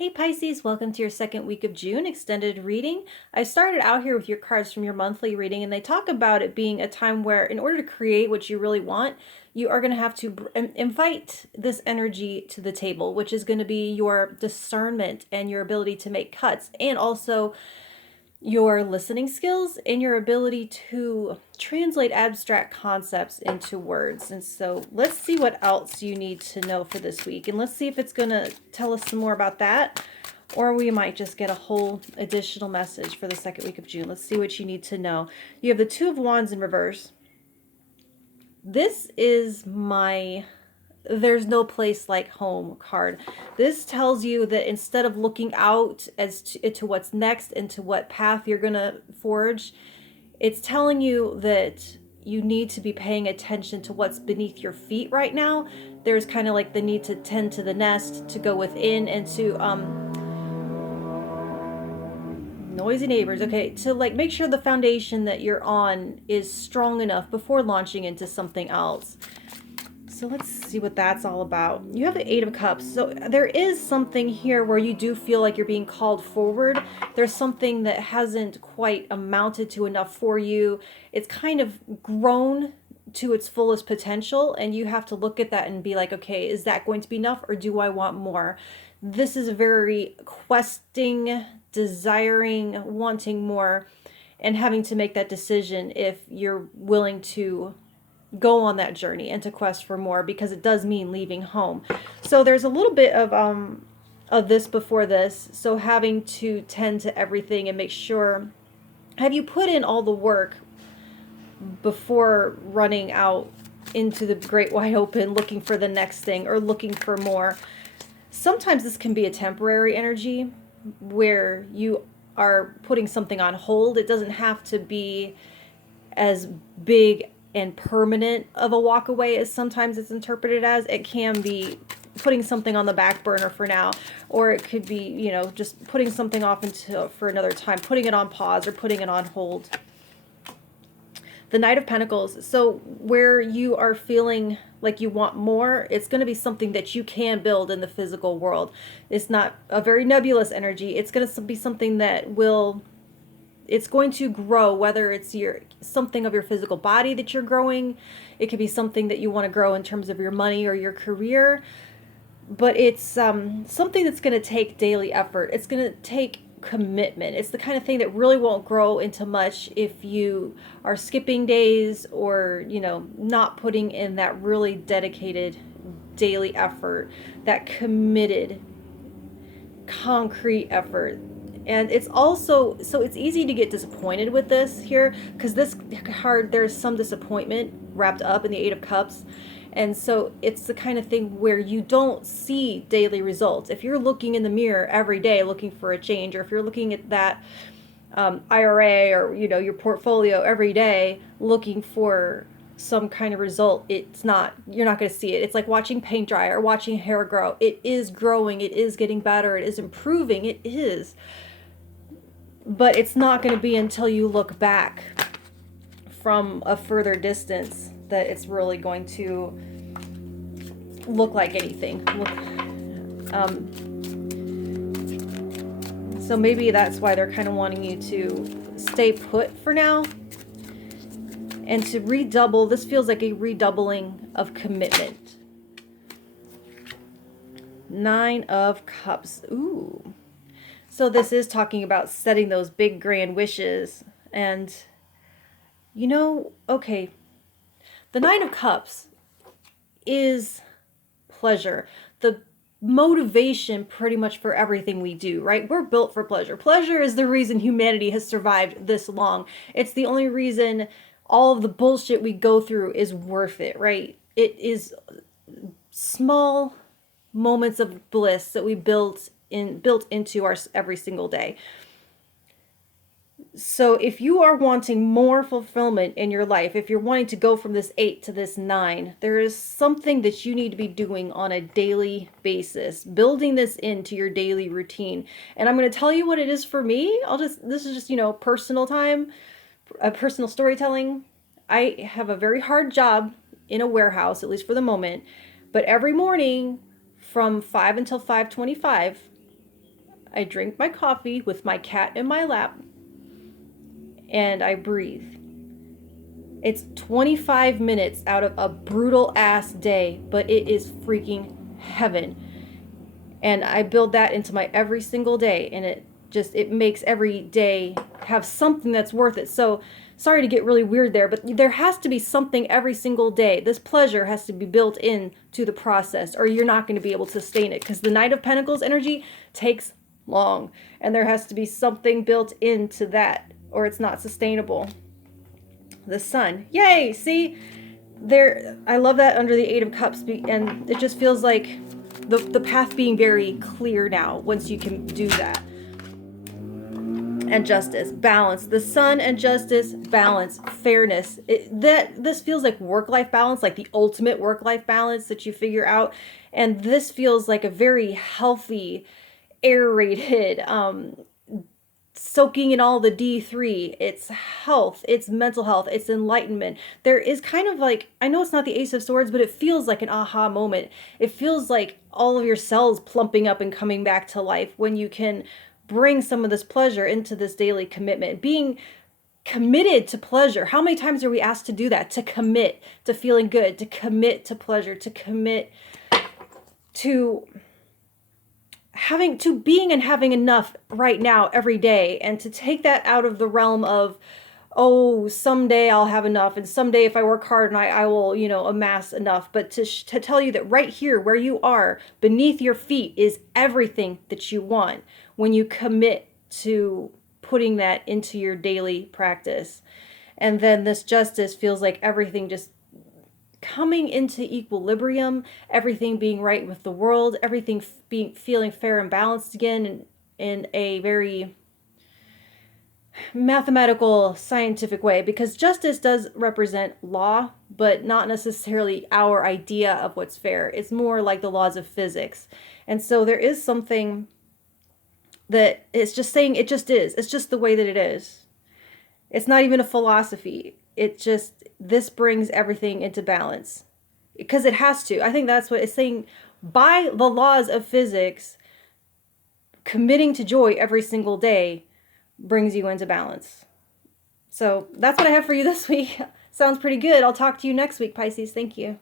Hey Pisces, welcome to your second week of June extended reading. I started out here with your cards from your monthly reading, and they talk about it being a time where, in order to create what you really want, you are going to have to invite this energy to the table, which is going to be your discernment and your ability to make cuts, and also your listening skills and your ability to translate abstract concepts into words. And so let's see what else you need to know for this week. And let's see if it's going to tell us some more about that, or we might just get a whole additional message for the second week of June. Let's see what you need to know. You have the Two of Wands in reverse. This is my "there's no place like home" card. This tells you that instead of looking out as to what's next and to what path you're gonna forge, it's telling you that you need to be paying attention to what's beneath your feet right now. There's kind of like the need to tend to the nest, to go within, and to noisy neighbors, okay, to like make sure the foundation that you're on is strong enough before launching into something else. So let's see what that's all about. You have the Eight of Cups. So there is something here where you do feel like you're being called forward. There's something that hasn't quite amounted to enough for you. It's kind of grown to its fullest potential, and you have to look at that and be like, okay, is that going to be enough, or do I want more? This is a very questing, desiring, wanting more, and having to make that decision if you're willing to go on that journey and to quest for more, because it does mean leaving home. So there's a little bit of this before this. So having to tend to everything and make sure, have you put in all the work before running out into the great wide open looking for the next thing or looking for more? Sometimes this can be a temporary energy where you are putting something on hold. It doesn't have to be as big and permanent of a walk away as sometimes it's interpreted as. It can be putting something on the back burner for now, or it could be, you know, just putting something off until for another time, putting it on pause or putting it on hold. The Knight of Pentacles. So where you are feeling like you want more, it's going to be something that you can build in the physical world. It's not a very nebulous energy. It's going to be something that will, it's going to grow, whether it's something of your physical body that you're growing. It could be something that you want to grow in terms of your money or your career. But it's something that's going to take daily effort. It's going to take commitment. It's the kind of thing that really won't grow into much if you are skipping days or, you know, not putting in that really dedicated daily effort, that committed, concrete effort. And it's also, so it's easy to get disappointed with this here, because this card, there's some disappointment wrapped up in the Eight of Cups. And so it's the kind of thing where you don't see daily results. If you're looking in the mirror every day looking for a change, or if you're looking at that IRA or, you know, your portfolio every day looking for some kind of result, it's not, you're not going to see it. It's like watching paint dry or watching hair grow. It is growing, it is getting better, it is improving, it is. But it's not going to be until you look back from a further distance that it's really going to look like anything. So maybe that's why they're kind of wanting you to stay put for now and to redouble. This feels like a redoubling of commitment. Nine of Cups. Ooh. So this is talking about setting those big grand wishes. And, you know, okay, the Nine of Cups is pleasure. The motivation pretty much for everything we do, right? We're built for pleasure. Pleasure is the reason humanity has survived this long. It's the only reason all of the bullshit we go through is worth it, right? It is small moments of bliss that we built into our every single day. So if you are wanting more fulfillment in your life, if you're wanting to go from this 8 to this 9, there is something that you need to be doing on a daily basis, building this into your daily routine. And I'm going to tell you what it is for me. This is just, you know, personal time, personal storytelling. I have a very hard job in a warehouse, at least for the moment, but every morning from 5 until 5:25, I drink my coffee with my cat in my lap, and I breathe. It's 25 minutes out of a brutal ass day, but it is freaking heaven. And I build that into my every single day, and it makes every day have something that's worth it. So sorry to get really weird there, but there has to be something every single day. This pleasure has to be built in to the process, or you're not going to be able to sustain it, because the Knight of Pentacles energy takes long, and there has to be something built into that, or it's not sustainable. The Sun, yay! See, there, I love that under the Eight of Cups, and it just feels like the path being very clear now once you can do that. And justice, balance. The Sun and justice, balance, fairness. This feels like work-life balance, like the ultimate work-life balance that you figure out. And this feels like a very healthy, aerated, soaking in all the D3. It's health, it's mental health, it's enlightenment. There is kind of like, I know it's not the Ace of Swords, but it feels like an aha moment. It feels like all of your cells plumping up and coming back to life when you can bring some of this pleasure into this daily commitment. Being committed to pleasure. How many times are we asked to do that? To commit to feeling good, to commit to pleasure, to commit to being and having enough right now every day, and to take that out of the realm of, oh, someday I'll have enough, and someday if I work hard and I will, amass enough. But to tell you that right here where you are, beneath your feet, is everything that you want when you commit to putting that into your daily practice. And then this justice feels like everything just coming into equilibrium, everything being right with the world, everything feeling fair and balanced again in a very mathematical, scientific way, because justice does represent law, but not necessarily our idea of what's fair. It's more like the laws of physics. And so there is something that it's just saying it just is. It's just the way that it is. It's not even a philosophy. This brings everything into balance because it has to. I think that's what it's saying. By the laws of physics, committing to joy every single day brings you into balance. So that's what I have for you this week. Sounds pretty good. I'll talk to you next week, Pisces. Thank you.